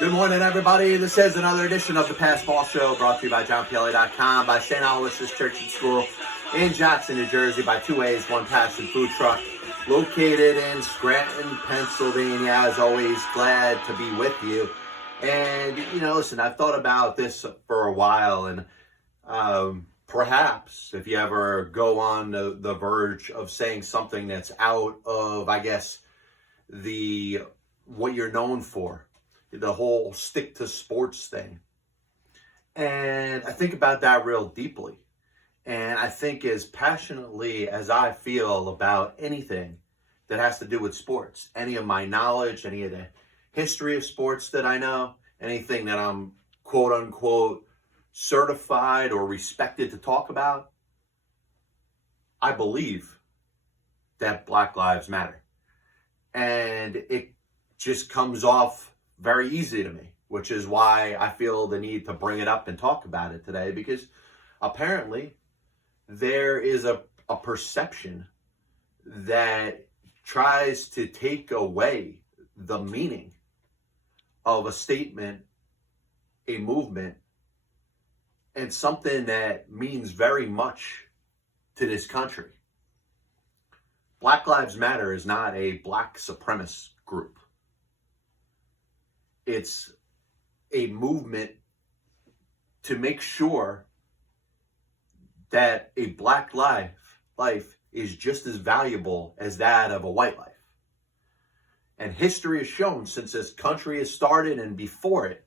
Good morning, everybody. This is another edition of the Pass Ball Show, brought to you by JohnPLA.com, by St. Aloysius Church and School in Jackson, New Jersey, by Two Ways, One Passion Food Truck, located in Scranton, Pennsylvania. As always, glad to be with you. And, listen, I've thought about this for a while, and perhaps if you ever go on the verge of saying something that's out of, what you're known for, the whole stick to sports thing. And I think about that real deeply. And I think as passionately as I feel about anything that has to do with sports, any of my knowledge, any of the history of sports that I know, anything that I'm quote unquote certified or respected to talk about, I believe that Black Lives Matter. And it just comes off very easy to me, which is why I feel the need to bring it up and talk about it today, because apparently there is a perception that tries to take away the meaning of a statement, a movement, and something that means very much to this country. Black Lives Matter is not a black supremacist group. It's a movement to make sure that a black life is just as valuable as that of a white life. And history has shown, since this country has started and before it,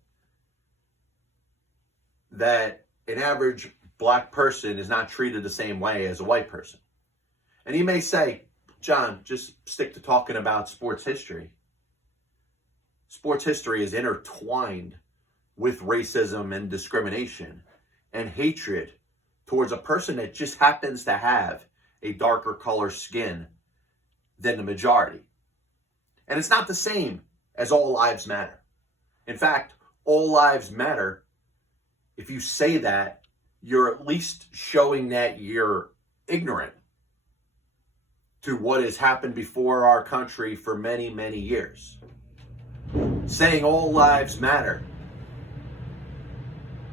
that an average black person is not treated the same way as a white person. And you may say, John, just stick to talking about sports history. Sports history is intertwined with racism and discrimination and hatred towards a person that just happens to have a darker color skin than the majority. And it's not the same as all lives matter. In fact, all lives matter. If you say that, you're at least showing that you're ignorant to what has happened before our country for many, many years. Saying all lives matter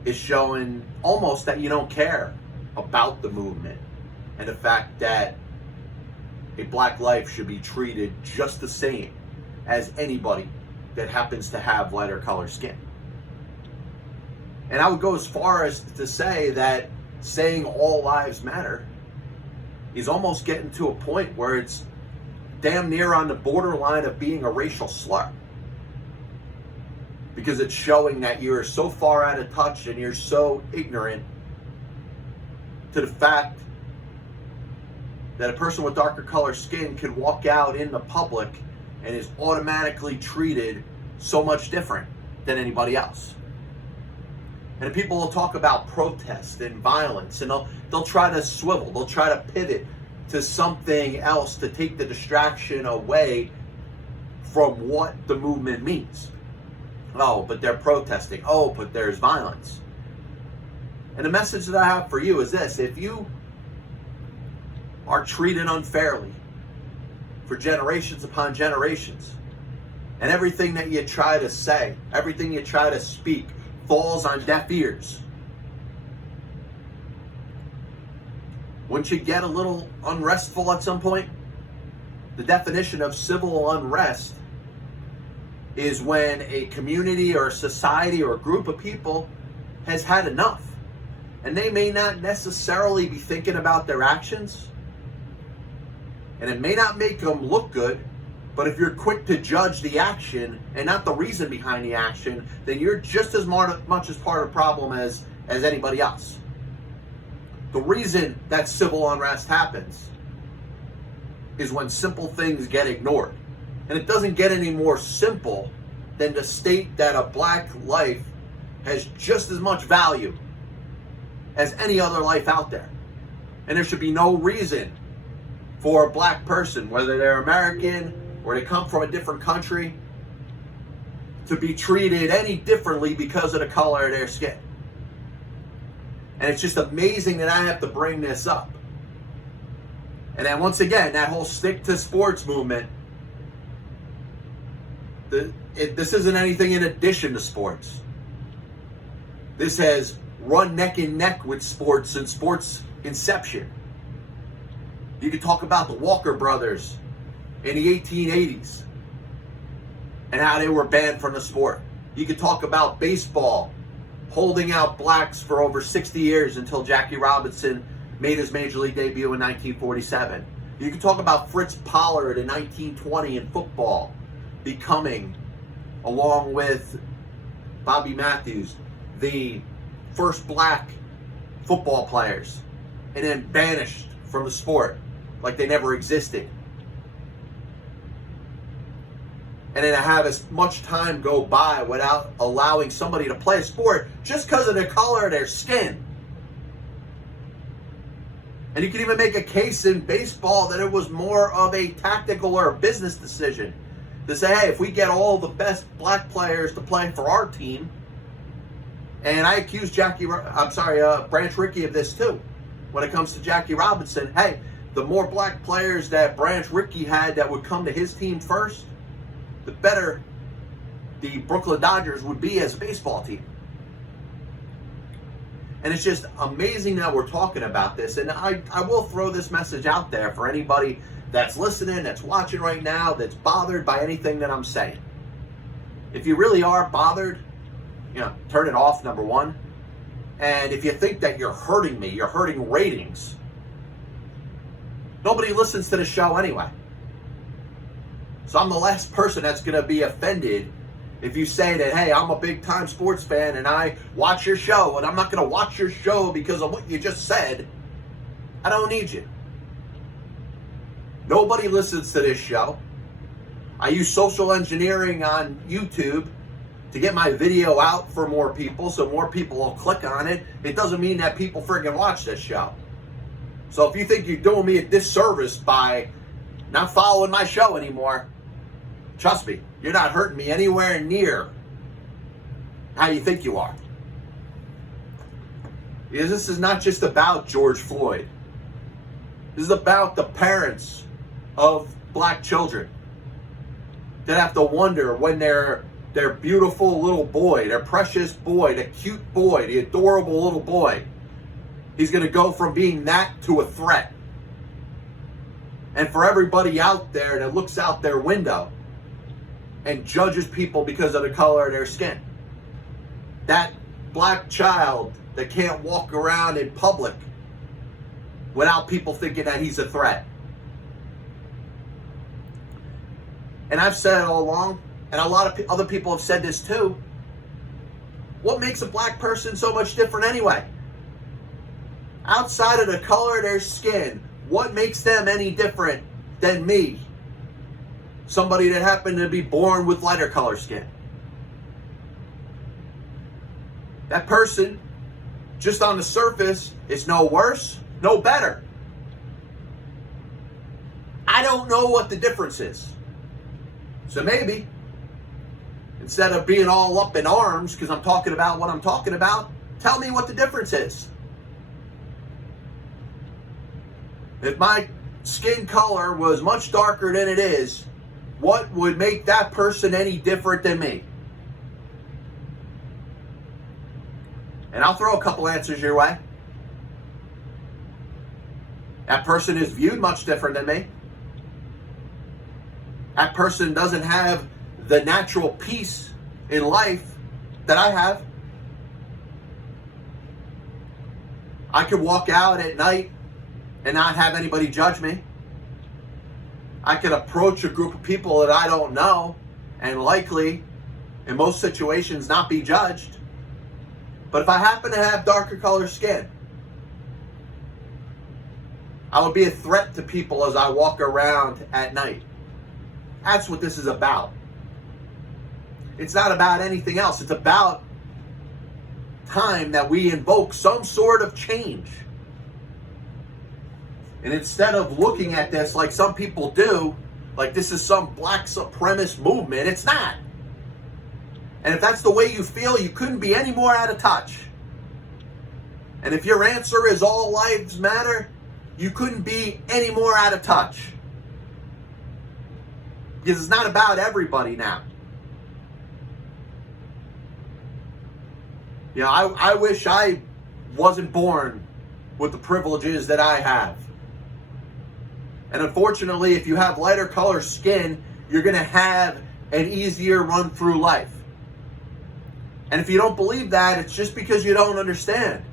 is showing almost that you don't care about the movement and the fact that a black life should be treated just the same as anybody that happens to have lighter color skin. And I would go as far as to say that saying all lives matter is almost getting to a point where it's damn near on the borderline of being a racial slur. Because it's showing that you're so far out of touch and you're so ignorant to the fact that a person with darker color skin can walk out in the public and is automatically treated so much different than anybody else. And people will talk about protest and violence, and they'll try to swivel, they'll try to pivot to something else to take the distraction away from what the movement means. Oh, but they're protesting. Oh, but there's violence. And the message that I have for you is this: if you are treated unfairly for generations upon generations, and everything that you try to say, everything you try to speak falls on deaf ears, wouldn't you get a little unrestful at some point? The definition of civil unrest is when a community or a society or a group of people has had enough. And they may not necessarily be thinking about their actions, and it may not make them look good, but if you're quick to judge the action and not the reason behind the action, then you're just as much as part of the problem as anybody else. The reason that civil unrest happens is when simple things get ignored. And it doesn't get any more simple than to state that a black life has just as much value as any other life out there. And there should be no reason for a black person, whether they're American or they come from a different country, to be treated any differently because of the color of their skin. And it's just amazing that I have to bring this up. And then once again, that whole stick to sports movement, This isn't anything in addition to sports. This has run neck and neck with sports since sports inception. You could talk about the Walker brothers in the 1880s and how they were banned from the sport. You could talk about baseball holding out blacks for over 60 years until Jackie Robinson made his major league debut in 1947. You could talk about Fritz Pollard in 1920 in football becoming, along with Bobby Matthews, the first black football players, and then banished from the sport like they never existed. And then to have as much time go by without allowing somebody to play a sport just because of the color of their skin. And you can even make a case in baseball that it was more of a tactical or a business decision to say, hey, if we get all the best black players to play for our team, and I accuse Branch Rickey of this too, when it comes to Jackie Robinson. Hey, the more black players that Branch Rickey had that would come to his team first, the better the Brooklyn Dodgers would be as a baseball team. And it's just amazing that we're talking about this. And I will throw this message out there for anybody that's listening, that's watching right now, that's bothered by anything that I'm saying. If you really are bothered, turn it off, number one. And if you think that you're hurting me, you're hurting ratings, nobody listens to the show anyway. So I'm the last person that's going to be offended if you say that, hey, I'm a big-time sports fan and I watch your show, and I'm not going to watch your show because of what you just said. I don't need you. Nobody listens to this show. I use social engineering on YouTube to get my video out for more people so more people will click on it. It doesn't mean that people friggin' watch this show. So if you think you're doing me a disservice by not following my show anymore, trust me, you're not hurting me anywhere near how you think you are. Because this is not just about George Floyd. This is about the parents of black children that have to wonder when their beautiful little boy, their precious boy, the cute boy, the adorable little boy, he's going to go from being that to a threat. And for everybody out there that looks out their window and judges people because of the color of their skin, that black child that can't walk around in public without people thinking that he's a threat. And I've said it all along, and a lot of other people have said this too. What makes a black person so much different anyway? Outside of the color of their skin, what makes them any different than me? Somebody that happened to be born with lighter color skin. That person, just on the surface, is no worse, no better. I don't know what the difference is. So maybe, instead of being all up in arms because I'm talking about what I'm talking about, tell me what the difference is. If my skin color was much darker than it is, what would make that person any different than me? And I'll throw a couple answers your way. That person is viewed much different than me. That person doesn't have the natural peace in life that I have. I could walk out at night and not have anybody judge me. I could approach a group of people that I don't know and likely, in most situations, not be judged. But if I happen to have darker color skin, I would be a threat to people as I walk around at night. That's what this is about. It's not about anything else. It's about time that we invoke some sort of change. And instead of looking at this like some people do, like this is some black supremacist movement, it's not. And if that's the way you feel, you couldn't be any more out of touch. And if your answer is all lives matter, you couldn't be any more out of touch. Because it's not about everybody now. You know, I wish I wasn't born with the privileges that I have. And unfortunately, if you have lighter color skin, you're going to have an easier run through life. And if you don't believe that, it's just because you don't understand.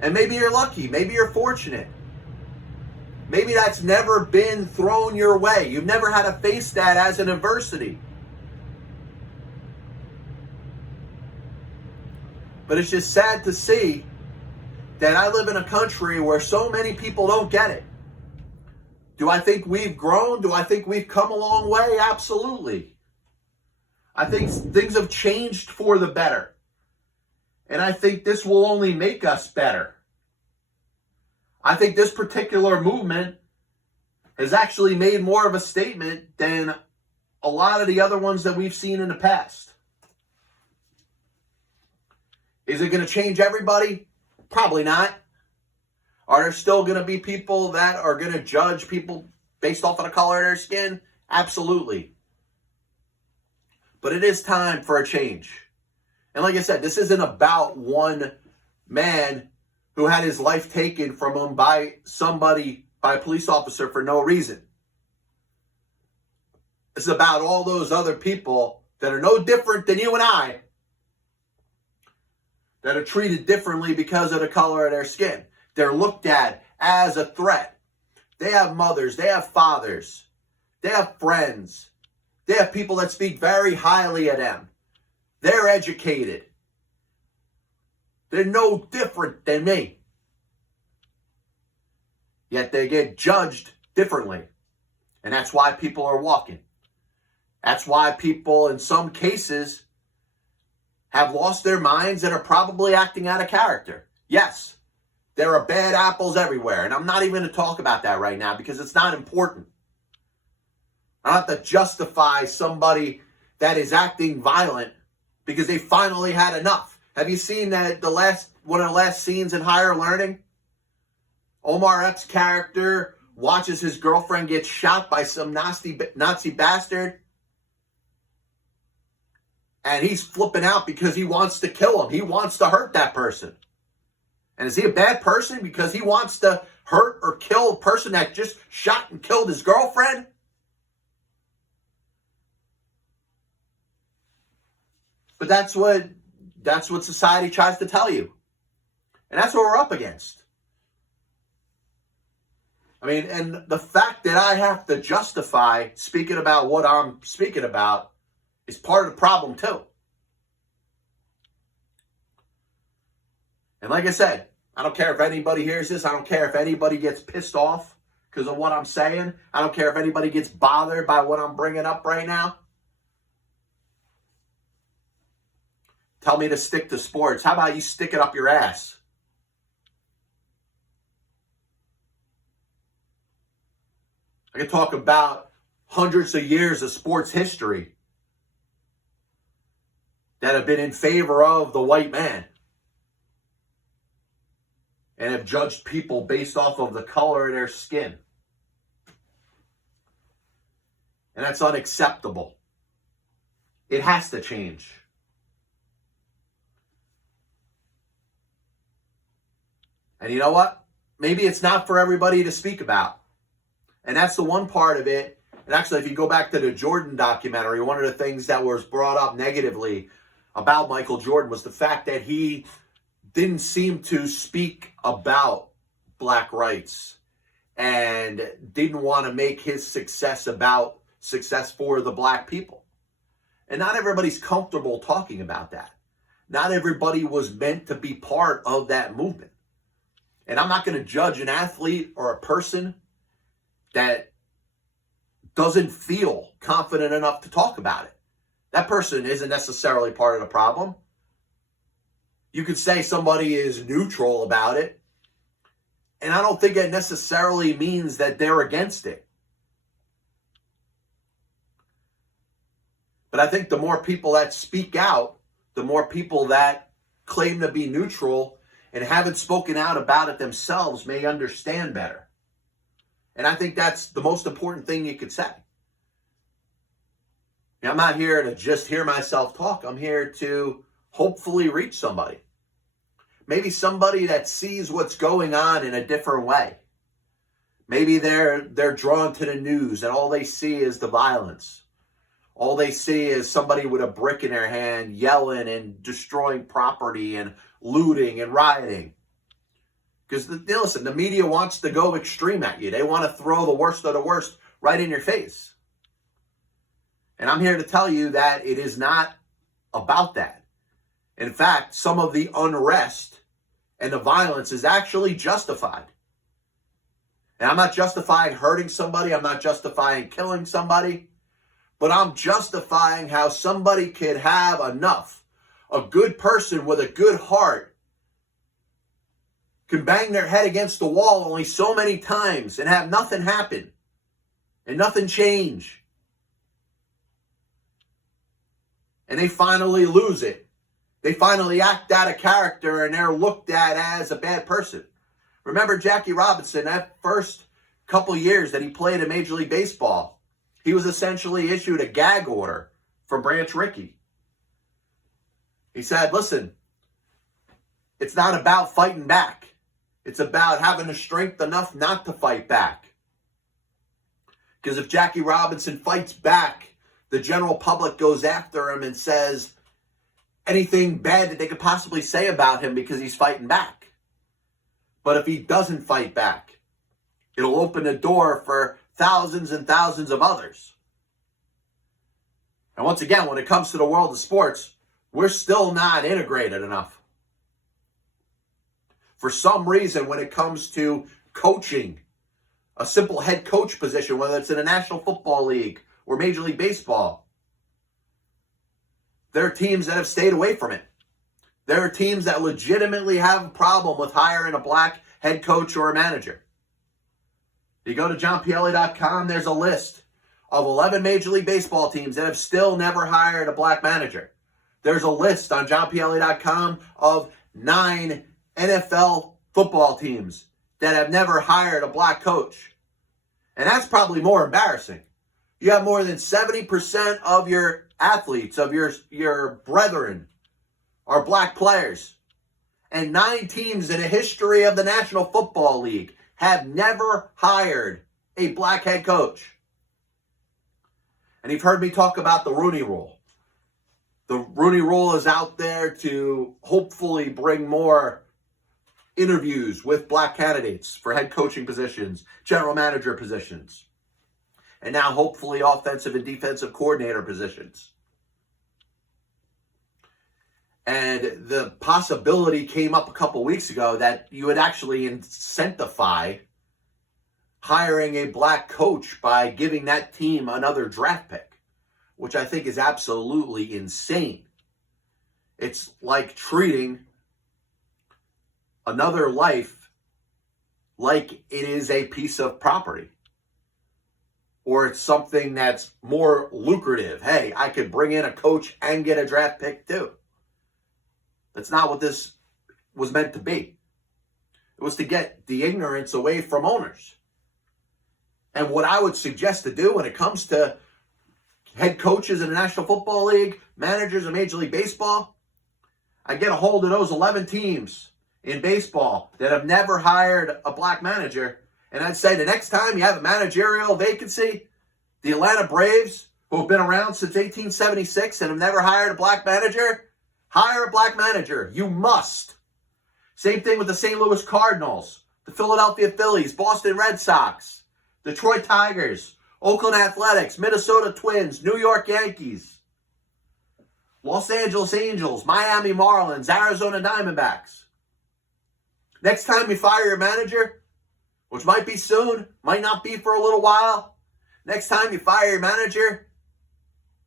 And maybe you're lucky. Maybe you're fortunate. Maybe that's never been thrown your way. You've never had to face that as an adversity. But it's just sad to see that I live in a country where so many people don't get it. Do I think we've grown? Do I think we've come a long way? Absolutely. I think things have changed for the better. And I think this will only make us better. I think this particular movement has actually made more of a statement than a lot of the other ones that we've seen in the past. Is it going to change everybody? Probably not. Are there still going to be people that are going to judge people based off of the color of their skin? Absolutely. But it is time for a change. And like I said, this isn't about one man who had his life taken from him by a police officer for no reason. It's about all those other people that are no different than you and I, that are treated differently because of the color of their skin. They're looked at as a threat. They have mothers, they have fathers, they have friends, they have people that speak very highly of them. They're educated. They're no different than me. Yet they get judged differently. And that's why people are walking. That's why people, in some cases, have lost their minds and are probably acting out of character. Yes, there are bad apples everywhere. And I'm not even going to talk about that right now because it's not important. I don't have to justify somebody that is acting violent because they finally had enough. Have you seen that one of the last scenes in Higher Learning? Omar Epps' character watches his girlfriend get shot by some Nazi bastard. And he's flipping out because he wants to kill him. He wants to hurt that person. And is he a bad person because he wants to hurt or kill a person that just shot and killed his girlfriend? But that's what society tries to tell you. And that's what we're up against. I mean, and the fact that I have to justify speaking about what I'm speaking about is part of the problem too. And like I said, I don't care if anybody hears this. I don't care if anybody gets pissed off because of what I'm saying. I don't care if anybody gets bothered by what I'm bringing up right now. Tell me to stick to sports. How about you stick it up your ass? I can talk about hundreds of years of sports history that have been in favor of the white man and have judged people based off of the color of their skin. And that's unacceptable. It has to change. And you know what? Maybe it's not for everybody to speak about. And that's the one part of it. And actually, if you go back to the Jordan documentary, one of the things that was brought up negatively about Michael Jordan was the fact that he didn't seem to speak about black rights and didn't want to make his success about success for the black people. And not everybody's comfortable talking about that. Not everybody was meant to be part of that movement. And I'm not going to judge an athlete or a person that doesn't feel confident enough to talk about it. That person isn't necessarily part of the problem. You could say somebody is neutral about it, and I don't think it necessarily means that they're against it. But I think the more people that speak out, the more people that claim to be neutral and haven't spoken out about it themselves may understand better. And I think that's the most important thing you could say. I'm not here to just hear myself talk. I'm here to hopefully reach somebody. Maybe somebody that sees what's going on in a different way. Maybe they're drawn to the news and all they see is the violence. All they see is somebody with a brick in their hand yelling and destroying property and looting and rioting. Because, listen, the media wants to go extreme at you. They want to throw the worst of the worst right in your face. And I'm here to tell you that it is not about that. In fact, some of the unrest and the violence is actually justified. And I'm not justifying hurting somebody. I'm not justifying killing somebody. But I'm justifying how somebody could have enough. A good person with a good heart can bang their head against the wall only so many times and have nothing happen and nothing change. And they finally lose it. They finally act out of character and they're looked at as a bad person. Remember Jackie Robinson, that first couple years that he played in Major League Baseball, he was essentially issued a gag order from Branch Rickey. He said, listen, it's not about fighting back. It's about having the strength enough not to fight back. Because if Jackie Robinson fights back, the general public goes after him and says anything bad that they could possibly say about him because he's fighting back. But if he doesn't fight back, it'll open the door for thousands and thousands of others. And once again, when it comes to the world of sports, we're still not integrated enough. For some reason, when it comes to coaching, a simple head coach position, whether it's in the National Football League or Major League Baseball, there are teams that have stayed away from it. There are teams that legitimately have a problem with hiring a black head coach or a manager. You go to johnpielli.com, there's a list of 11 Major League Baseball teams that have still never hired a black manager. There's a list on johnpielli.com of 9 NFL football teams that have never hired a black coach. And that's probably more embarrassing. You have more than 70% of your athletes, of your brethren, are black players. And 9 teams in the history of the National Football League have never hired a black head coach. And you've heard me talk about the Rooney Rule. The Rooney Rule is out there to hopefully bring more interviews with black candidates for head coaching positions, general manager positions, and now hopefully offensive and defensive coordinator positions. And the possibility came up a couple weeks ago that you would actually incentivize hiring a black coach by giving that team another draft pick, which I think is absolutely insane. It's like treating another life like it is a piece of property, or it's something that's more lucrative. Hey, I could bring in a coach and get a draft pick too. That's not what this was meant to be. It was to get the ignorance away from owners. And what I would suggest to do when it comes to head coaches in the National Football League, managers in Major League Baseball, I get a hold of those 11 teams in baseball that have never hired a black manager, and I'd say the next time you have a managerial vacancy, the Atlanta Braves, who have been around since 1876 and have never hired a black manager, hire a black manager. You must. Same thing with the St. Louis Cardinals, the Philadelphia Phillies, Boston Red Sox, Detroit Tigers, Oakland Athletics, Minnesota Twins, New York Yankees, Los Angeles Angels, Miami Marlins, Arizona Diamondbacks. Next time you fire your manager, which might be soon, might not be for a little while, next time you fire your manager,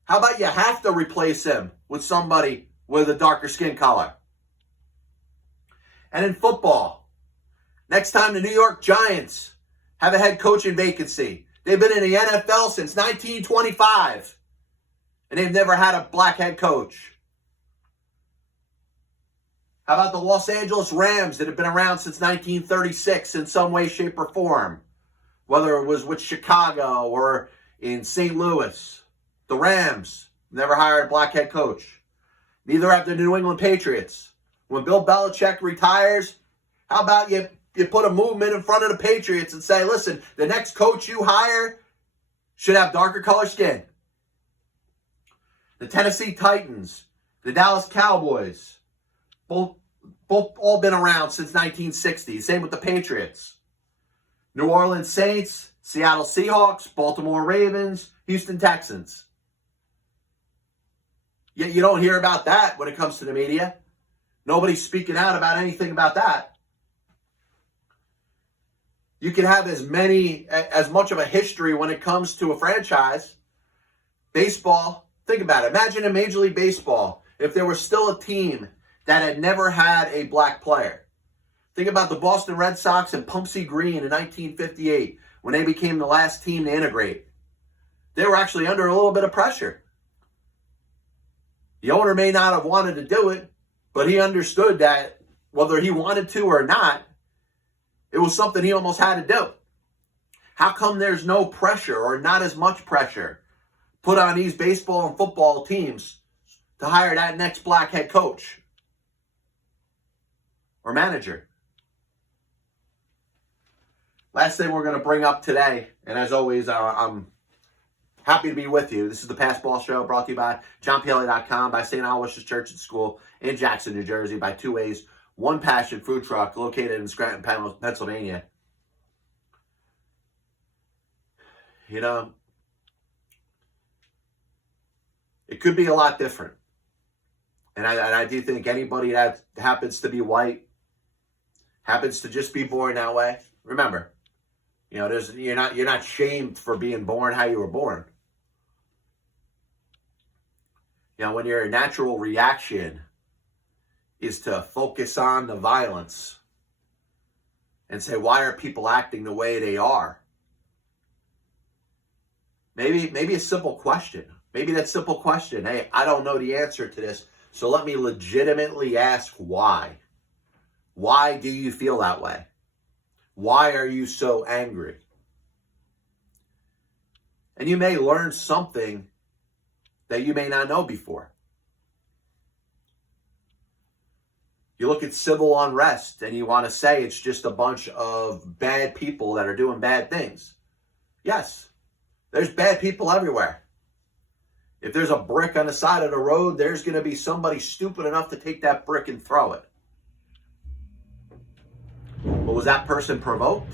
how about you have to replace him with somebody with a darker skin color? And in football, next time the New York Giants have a head coaching vacancy, they've been in the NFL since 1925, and they've never had a black head coach. How about the Los Angeles Rams that have been around since 1936 in some way, shape, or form? Whether it was with Chicago or in St. Louis. The Rams never hired a black head coach. Neither have the New England Patriots. When Bill Belichick retires, how about you put a movement in front of the Patriots and say, listen, the next coach you hire should have darker color skin. The Tennessee Titans, the Dallas Cowboys, both all been around since 1960. Same with the Patriots. New Orleans Saints, Seattle Seahawks, Baltimore Ravens, Houston Texans. Yet you don't hear about that when it comes to the media. Nobody's speaking out about anything about that. You can have as much of a history when it comes to a franchise. Baseball, think about it. Imagine in Major League Baseball, if there was still a team that had never had a black player. Think about the Boston Red Sox and Pumpsie Green in 1958 when they became the last team to integrate. They were actually under a little bit of pressure. The owner may not have wanted to do it, but he understood that whether he wanted to or not, it was something he almost had to do. How come there's no pressure or not as much pressure put on these baseball and football teams to hire that next black head coach or manager? Last thing we're going to bring up today, and as always, I'm happy to be with you. This is the Passball Show, brought to you by JohnPLA.com, by St. Aloysius Church and School in Jackson, New Jersey, by Two Ways, One Passion Food Truck located in Scranton, Pennsylvania. You know, it could be a lot different. And I do think anybody that happens to be white, happens to just be born that way, remember, you know, you're not shamed for being born how you were born. You know, when your natural reaction is to focus on the violence and say, why are people acting the way they are? Maybe a simple question. Maybe that simple question, hey, I don't know the answer to this, so let me legitimately ask why. Why do you feel that way? Why are you so angry? And you may learn something that you may not know before. You look at civil unrest and you want to say it's just a bunch of bad people that are doing bad things. Yes, there's bad people everywhere. If there's a brick on the side of the road, there's going to be somebody stupid enough to take that brick and throw it. But was that person provoked?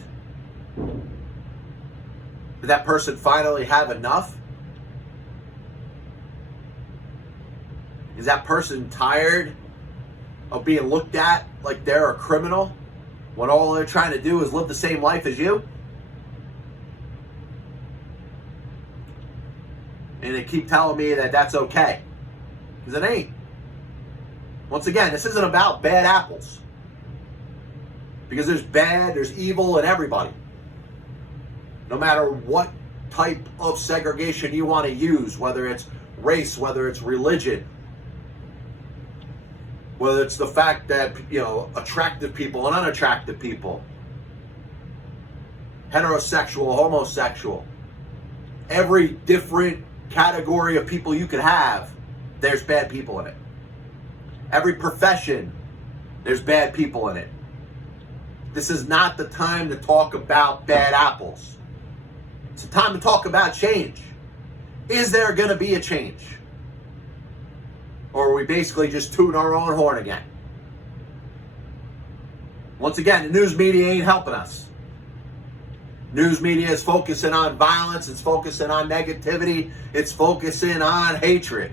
Did that person finally have enough? Is that person tired of being looked at like they're a criminal when all they're trying to do is live the same life as you? And they keep telling me that that's okay. Because it ain't. Once again, this isn't about bad apples. Because there's evil in everybody. No matter what type of segregation you want to use, whether it's race, whether it's religion, whether it's the fact that, you know, attractive people and unattractive people, heterosexual, homosexual, every different category of people you could have, there's bad people in it. Every profession, there's bad people in it. This is not the time to talk about bad apples. It's the time to talk about change. Is there going to be a change? Or are we basically just tooting our own horn again? Once again, the news media ain't helping us. News media is focusing on violence, it's focusing on negativity, it's focusing on hatred.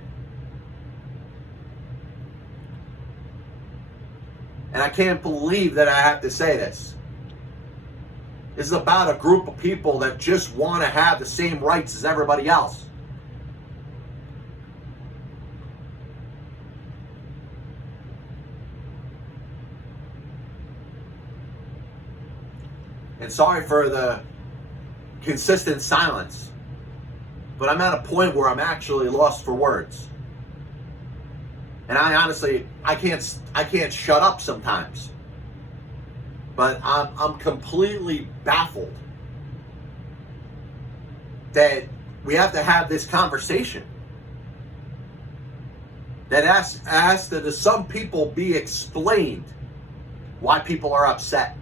And I can't believe that I have to say this. This is about a group of people that just want to have the same rights as everybody else. And sorry for the consistent silence, but I'm at a point where I'm actually lost for words. And I honestly, I can't shut up sometimes. But I'm completely baffled that we have to have this conversation. that asks that to some people be explained why people are upset.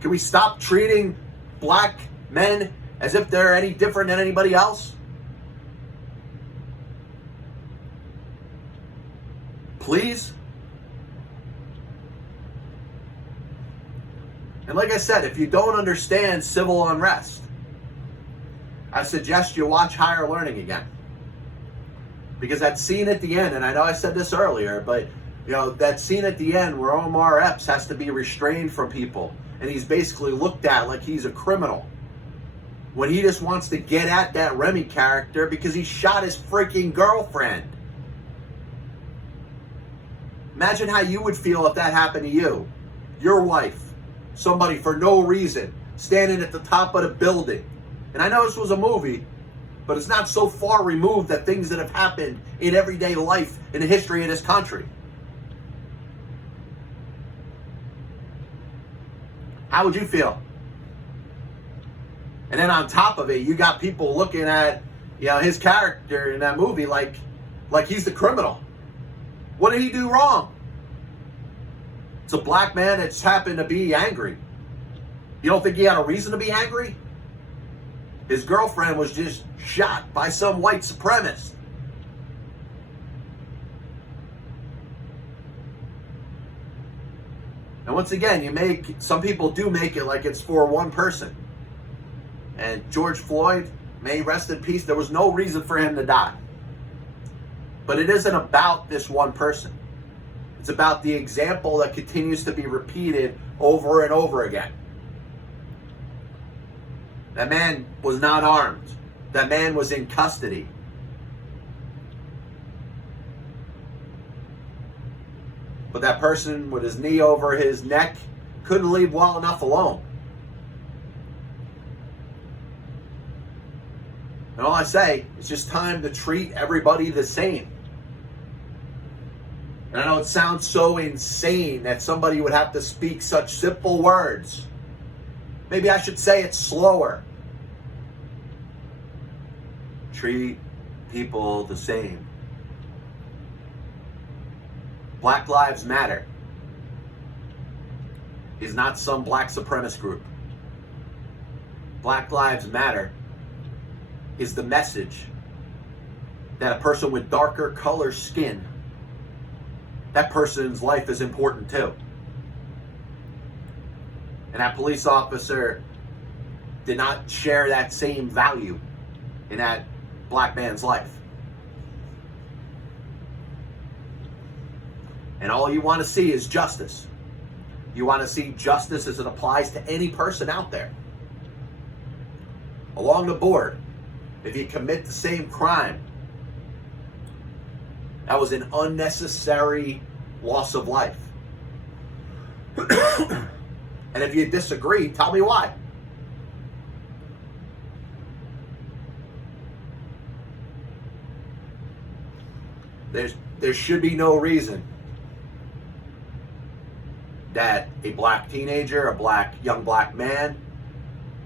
Can we stop treating black men as if they're any different than anybody else? Please? And like I said, if you don't understand civil unrest, I suggest you watch Higher Learning again. Because that scene at the end, and I know I said this earlier, but that scene at the end where Omar Epps has to be restrained from people, and he's basically looked at like he's a criminal, when he just wants to get at that Remy character because he shot his freaking girlfriend. Imagine how you would feel if that happened to you. Your wife, somebody for no reason, standing at the top of the building. And I know this was a movie, but it's not so far removed that things that have happened in everyday life in the history of this country. How would you feel? And then on top of it, you got people looking at, his character in that movie like he's the criminal. What did he do wrong? It's a black man that's happened to be angry. You don't think he had a reason to be angry? His girlfriend was just shot by some white supremacist. And once again, some people do make it like it's for one person. And George Floyd, may he rest in peace, there was no reason for him to die. But it isn't about this one person. It's about the example that continues to be repeated over and over again. That man was not armed. That man was in custody. But that person with his knee over his neck couldn't leave well enough alone. And all I say, it's just time to treat everybody the same. And I know it sounds so insane that somebody would have to speak such simple words. Maybe I should say it slower. Treat people the same. Black Lives Matter is not some black supremacist group. Black Lives Matter is the message that a person with darker color skin, that person's life is important too. And that police officer did not share that same value in that black man's life. And all you want to see is justice. You want to see justice as it applies to any person out there. Along the board, if you commit the same crime, that was an unnecessary loss of life. And if you disagree, tell me why. There should be no reason that a black teenager, a young black man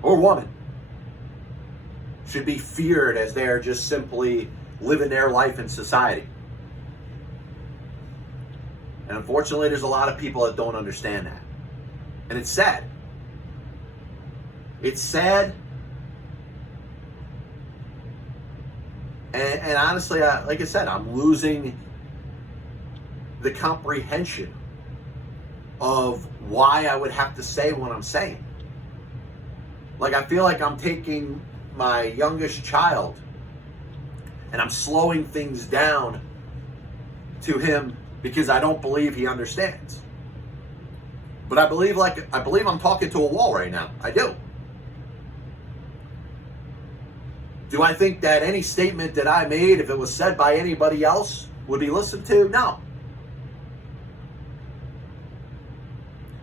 or woman should be feared as they're just simply living their life in society. And unfortunately, there's a lot of people that don't understand that. And it's sad. It's sad. And honestly, like I said, I'm losing the comprehension of why I would have to say what I'm saying. Like, I feel like I'm taking my youngest child and I'm slowing things down to him because I don't believe he understands. But I believe I'm talking to a wall right now. I do. Do I think that any statement that I made, if it was said by anybody else, would be listened to? No.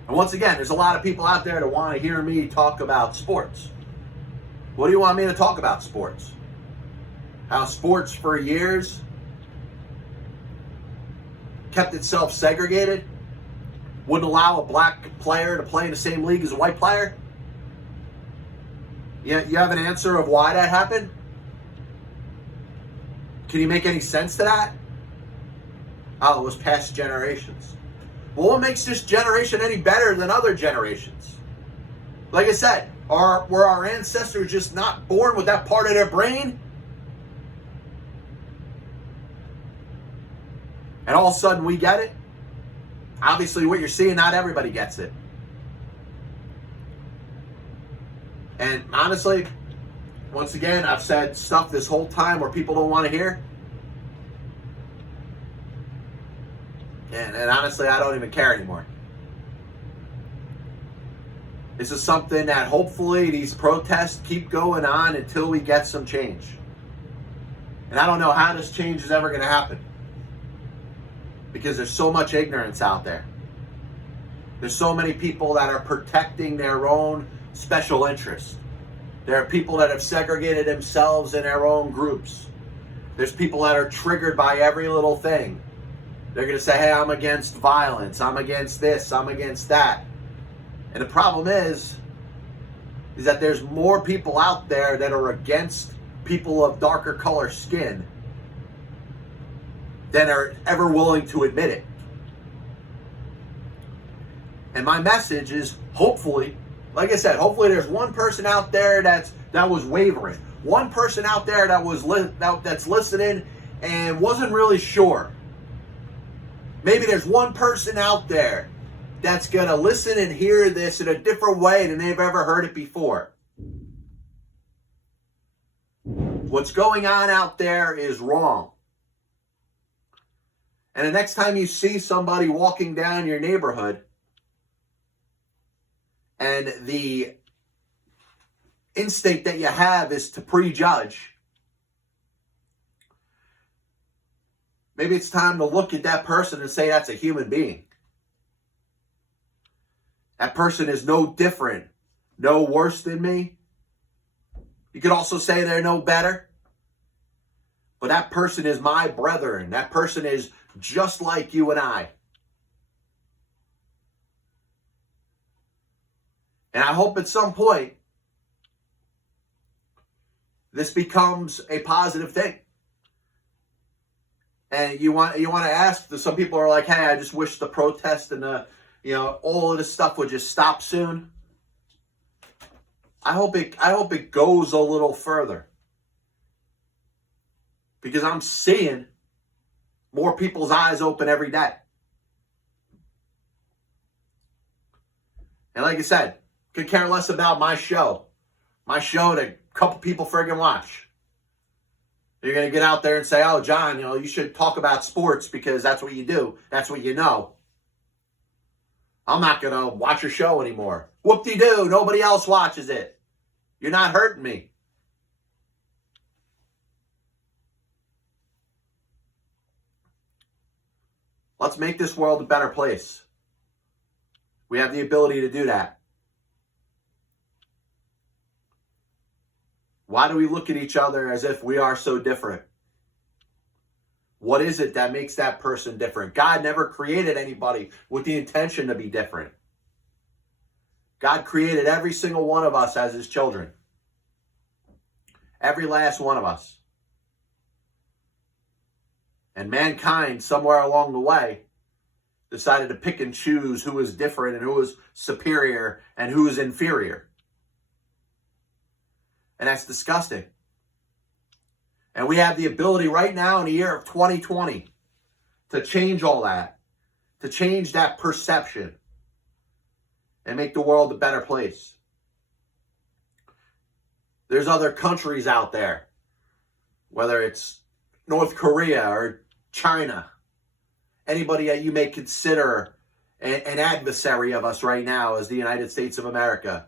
And once again, there's a lot of people out there that want to hear me talk about sports. What do you want me to talk about sports? How sports for years kept itself segregated? Wouldn't allow a black player to play in the same league as a white player? You have an answer of why that happened? Can you make any sense to that? Oh, it was past generations. Well, what makes this generation any better than other generations? Like I said, were our ancestors just not born with that part of their brain? And all of a sudden we get it? Obviously what you're seeing, not everybody gets it. And honestly, once again, I've said stuff this whole time where people don't want to hear. And honestly, I don't even care anymore. This is something that hopefully these protests keep going on until we get some change. And I don't know how this change is ever going to happen, because there's so much ignorance out there. There's so many people that are protecting their own special interests. There are people that have segregated themselves in their own groups. There's people that are triggered by every little thing. They're going to say, hey, I'm against violence. I'm against this. I'm against that. And the problem is that there's more people out there that are against people of darker color skin than are ever willing to admit it. And my message is, hopefully, like I said, hopefully there's one person out there that was wavering. One person out there that's listening and wasn't really sure. Maybe there's one person out there that's going to listen and hear this in a different way than they've ever heard it before. What's going on out there is wrong. And the next time you see somebody walking down your neighborhood and the instinct that you have is to prejudge, maybe it's time to look at that person and say that's a human being. That person is no different, no worse than me. You could also say they're no better. But that person is my brethren. That person is just like you and I. And I hope at some point this becomes a positive thing. And you want to ask, some people are like, hey, I just wish the protest and all of this stuff would just stop soon. I hope it goes a little further, because I'm seeing more people's eyes open every day. And like I said, could care less about my show. My show that a couple people friggin' watch. You're going to get out there and say, oh, John, you should talk about sports because that's what you do. That's what you know. I'm not going to watch your show anymore. Whoop-de-doo, nobody else watches it. You're not hurting me. Let's make this world a better place. We have the ability to do that. Why do we look at each other as if we are so different? What is it that makes that person different? God never created anybody with the intention to be different. God created every single one of us as his children. Every last one of us. And mankind, somewhere along the way, decided to pick and choose who was different and who was superior and who was inferior. And that's disgusting. And we have the ability right now in the year of 2020 to change all that, to change that perception and make the world a better place. There's other countries out there, whether it's North Korea or China, anybody that you may consider an adversary of us right now as the United States of America.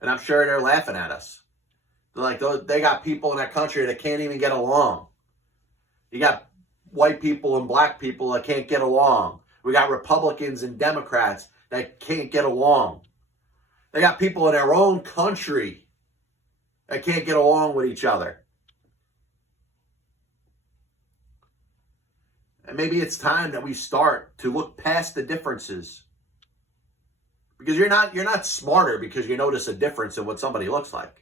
And I'm sure they're laughing at us. Like, they got people in that country that can't even get along. You got white people and black people that can't get along. We got Republicans and Democrats that can't get along. They got people in their own country that can't get along with each other. And maybe it's time that we start to look past the differences. Because you're not smarter because you notice a difference in what somebody looks like.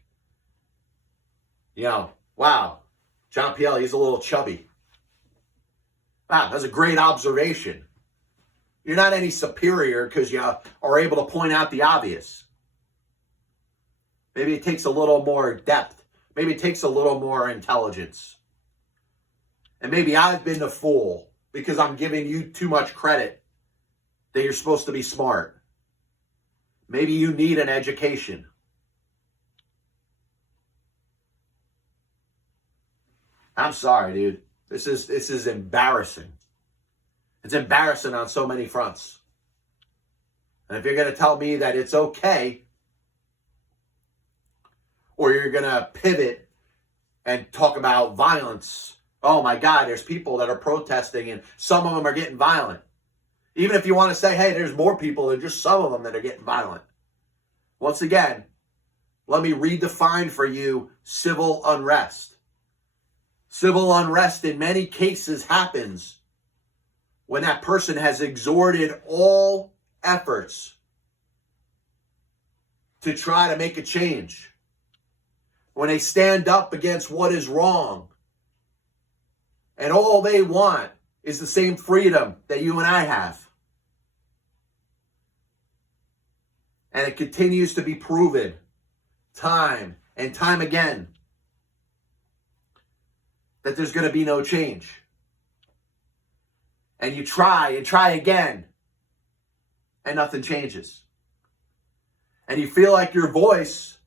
Wow, John Pielli, he's a little chubby. Wow, that's a great observation. You're not any superior because you are able to point out the obvious. Maybe it takes a little more depth. Maybe it takes a little more intelligence. And maybe I've been the fool because I'm giving you too much credit that you're supposed to be smart. Maybe you need an education. I'm sorry, dude. This is embarrassing. It's embarrassing on so many fronts. And if you're going to tell me that it's okay, or you're going to pivot and talk about violence, oh my God, there's people that are protesting and some of them are getting violent. Even if you want to say, hey, there's more people than just some of them that are getting violent. Once again, let me redefine for you civil unrest. Civil unrest in many cases happens when that person has exhausted all efforts to try to make a change. When they stand up against what is wrong. And all they want is the same freedom that you and I have. And it continues to be proven time and time again that there's going to be no change. And you try and try again, and nothing changes. And you feel like your voice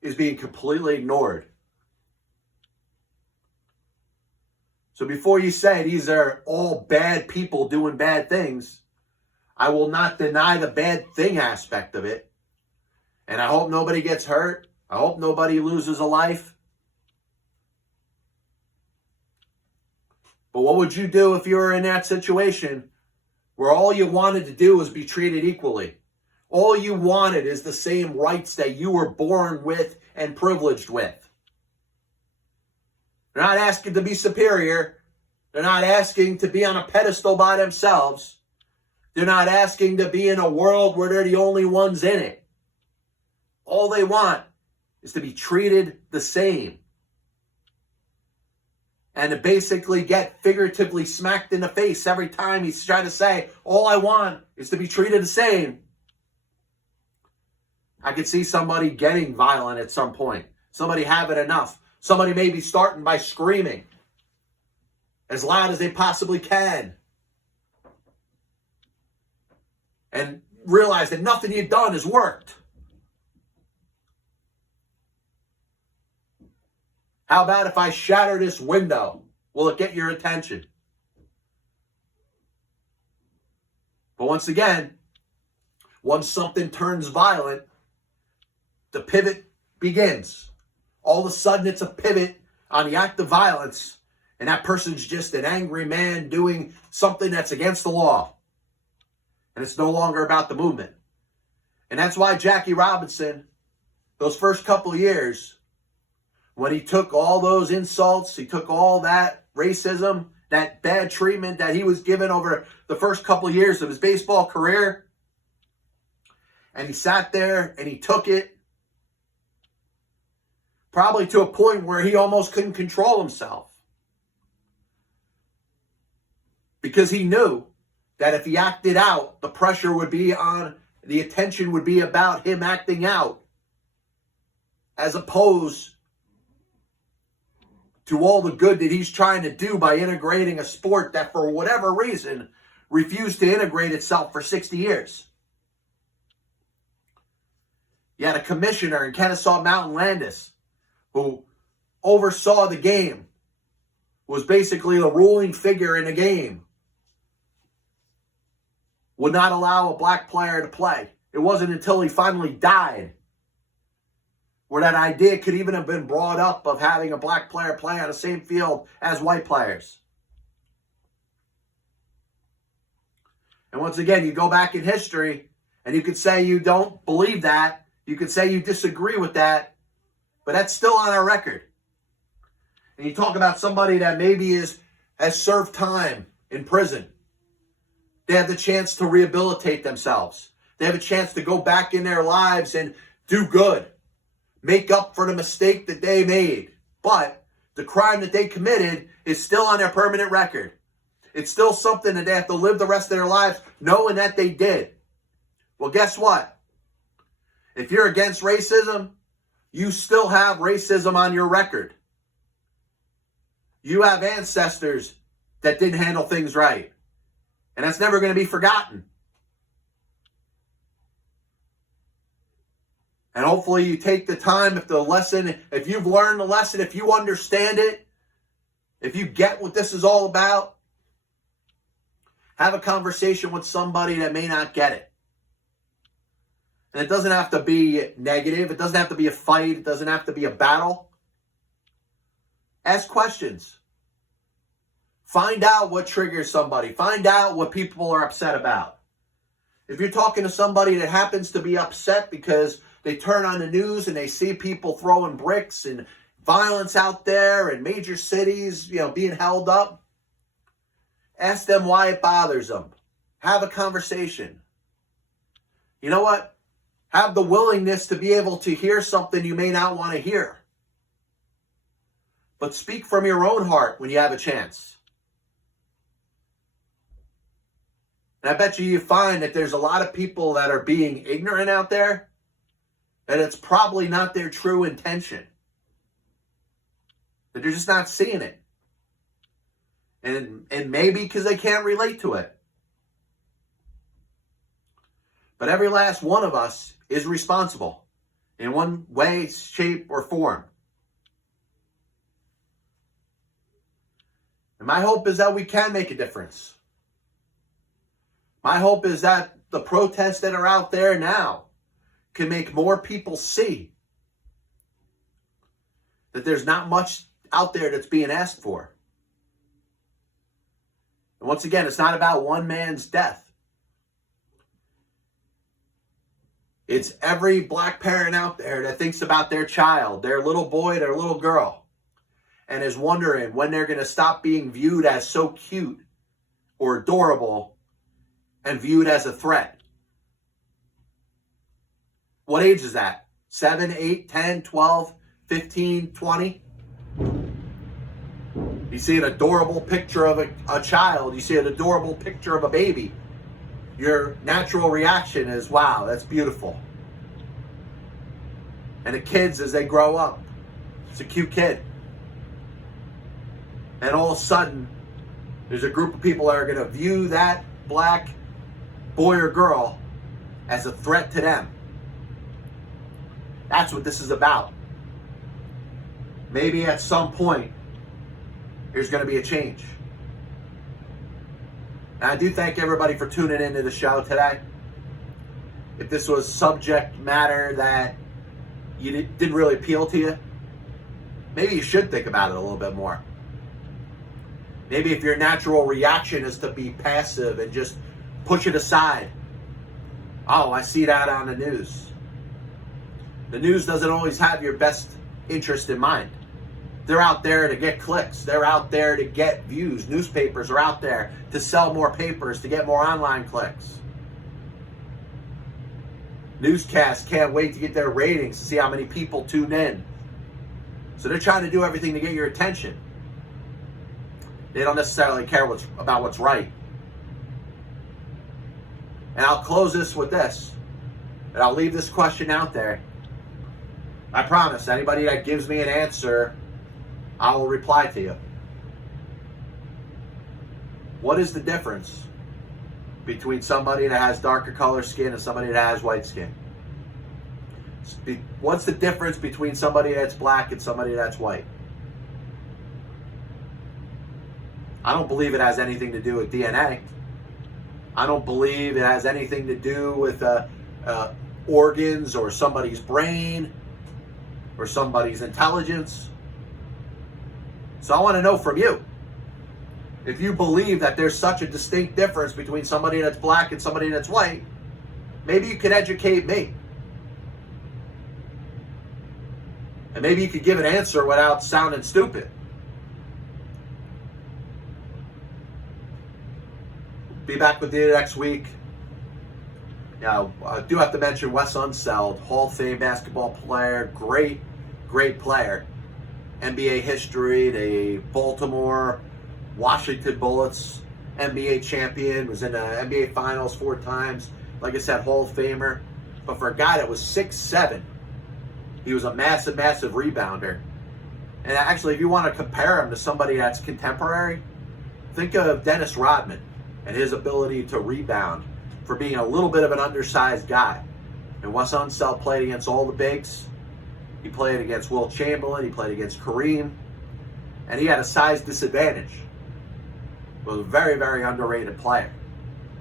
is being completely ignored. So before you say these are all bad people doing bad things, I will not deny the bad thing aspect of it. And I hope nobody gets hurt. I hope nobody loses a life. But what would you do if you were in that situation where all you wanted to do was be treated equally? All you wanted is the same rights that you were born with and privileged with. They're not asking to be superior. They're not asking to be on a pedestal by themselves. They're not asking to be in a world where they're the only ones in it. All they want is to be treated the same. And to basically get figuratively smacked in the face every time he's trying to say, all I want is to be treated the same. I could see somebody getting violent at some point. Somebody having enough. Somebody maybe starting by screaming as loud as they possibly can. And realize that nothing you've done has worked. How about if I shatter this window? Will it get your attention? But once again, once something turns violent, the pivot begins. All of a sudden, it's a pivot on the act of violence, and that person's just an angry man doing something that's against the law. And it's no longer about the movement. And that's why Jackie Robinson, those first couple of years, when he took all those insults, he took all that racism, that bad treatment that he was given over the first couple of years of his baseball career, and he sat there and he took it, probably to a point where he almost couldn't control himself. Because he knew that if he acted out, the pressure would be on, the attention would be about him acting out, as opposed to all the good that he's trying to do by integrating a sport that, for whatever reason, refused to integrate itself for 60 years. You had a commissioner in Kennesaw Mountain Landis who oversaw the game, was basically the ruling figure in the game, would not allow a black player to play. It wasn't until he finally died where that idea could even have been brought up of having a black player play on the same field as white players. And once again, you go back in history and you could say you don't believe that. You could say you disagree with that. But that's still on our record. And you talk about somebody that maybe has served time in prison. They have the chance to rehabilitate themselves. They have a chance to go back in their lives and do good. Make up for the mistake that they made. But the crime that they committed is still on their permanent record. It's still something that they have to live the rest of their lives knowing that they did. Well, guess what? If you're against racism, you still have racism on your record. You have ancestors that didn't handle things right. And that's never going to be forgotten. And hopefully you take the time, if you've learned the lesson, if you understand it, if you get what this is all about, have a conversation with somebody that may not get it. And it doesn't have to be negative. It doesn't have to be a fight. It doesn't have to be a battle. Ask questions. Find out what triggers somebody. Find out what people are upset about. If you're talking to somebody that happens to be upset because they turn on the news and they see people throwing bricks and violence out there in major cities, being held up, ask them why it bothers them. Have a conversation. You know what? Have the willingness to be able to hear something you may not want to hear. But speak from your own heart when you have a chance. And I bet you find that there's a lot of people that are being ignorant out there, and it's probably not their true intention. That they're just not seeing it. And maybe because they can't relate to it. But every last one of us is responsible in one way, shape, or form. And my hope is that we can make a difference. My hope is that the protests that are out there now can make more people see that there's not much out there that's being asked for. And once again, it's not about one man's death. It's every black parent out there that thinks about their child, their little boy, their little girl, and is wondering when they're going to stop being viewed as so cute or adorable and viewed as a threat. What age is that? 7, 8, 10, 12, 15, 20? You see an adorable picture of a child. You see an adorable picture of a baby. Your natural reaction is, wow, that's beautiful. And the kids, as they grow up, it's a cute kid. And all of a sudden, there's a group of people that are going to view that black boy or girl as a threat to them. That's what this is about. Maybe at some point, there's going to be a change. And I do thank everybody for tuning into the show today. If this was subject matter that didn't really appeal to you, maybe you should think about it a little bit more. Maybe if your natural reaction is to be passive and just push it aside. Oh, I see that on the news. The news doesn't always have your best interest in mind. They're out there to get clicks. They're out there to get views. Newspapers are out there to sell more papers, to get more online clicks. Newscasts can't wait to get their ratings to see how many people tune in. So they're trying to do everything to get your attention. They don't necessarily care about what's right. And I'll close this with this. And I'll leave this question out there. I promise, anybody that gives me an answer, I will reply to you. What is the difference between somebody that has darker color skin and somebody that has white skin? What's the difference between somebody that's black and somebody that's white? I don't believe it has anything to do with DNA. I don't believe it has anything to do with organs or somebody's brain or somebody's intelligence. So I want to know from you, if you believe that there's such a distinct difference between somebody that's black and somebody that's white, maybe you could educate me. And maybe you could give an answer without sounding stupid. Be back with you next week. Now, I do have to mention Wes Unseld, Hall of Fame basketball player, great player. NBA history, the Baltimore Washington Bullets NBA champion, was in the NBA Finals 4 times. Like I said, Hall of Famer. But for a guy that was 6'7", he was a massive, massive rebounder. And actually, if you want to compare him to somebody that's contemporary, think of Dennis Rodman and his ability to rebound for being a little bit of an undersized guy. And Wes Unseld played against all the bigs. He played against Will Chamberlain. He played against Kareem. And he had a size disadvantage. He was a very, very underrated player.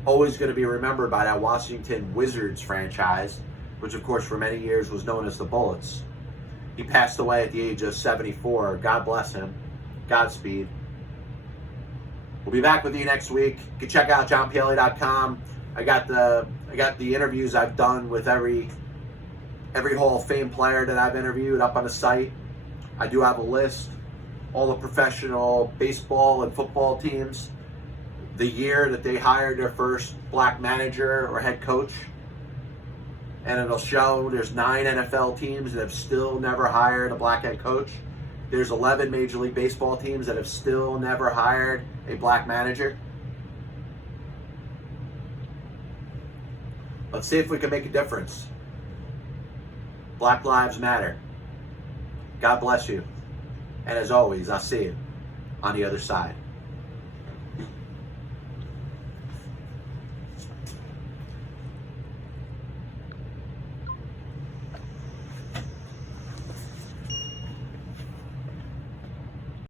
Always going to be remembered by that Washington Wizards franchise, which of course for many years was known as the Bullets. He passed away at the age of 74. God bless him. Godspeed. We'll be back with you next week. You can check out johnpielli.com. I got the interviews I've done with every Hall of Fame player that I've interviewed up on the site. I do have a list. All the professional baseball and football teams, the year that they hired their first black manager or head coach. And it'll show there's 9 NFL teams that have still never hired a black head coach. There's 11 Major League Baseball teams that have still never hired a black manager. Let's see if we can make a difference. Black lives matter. God bless you. And as always, I'll see you on the other side.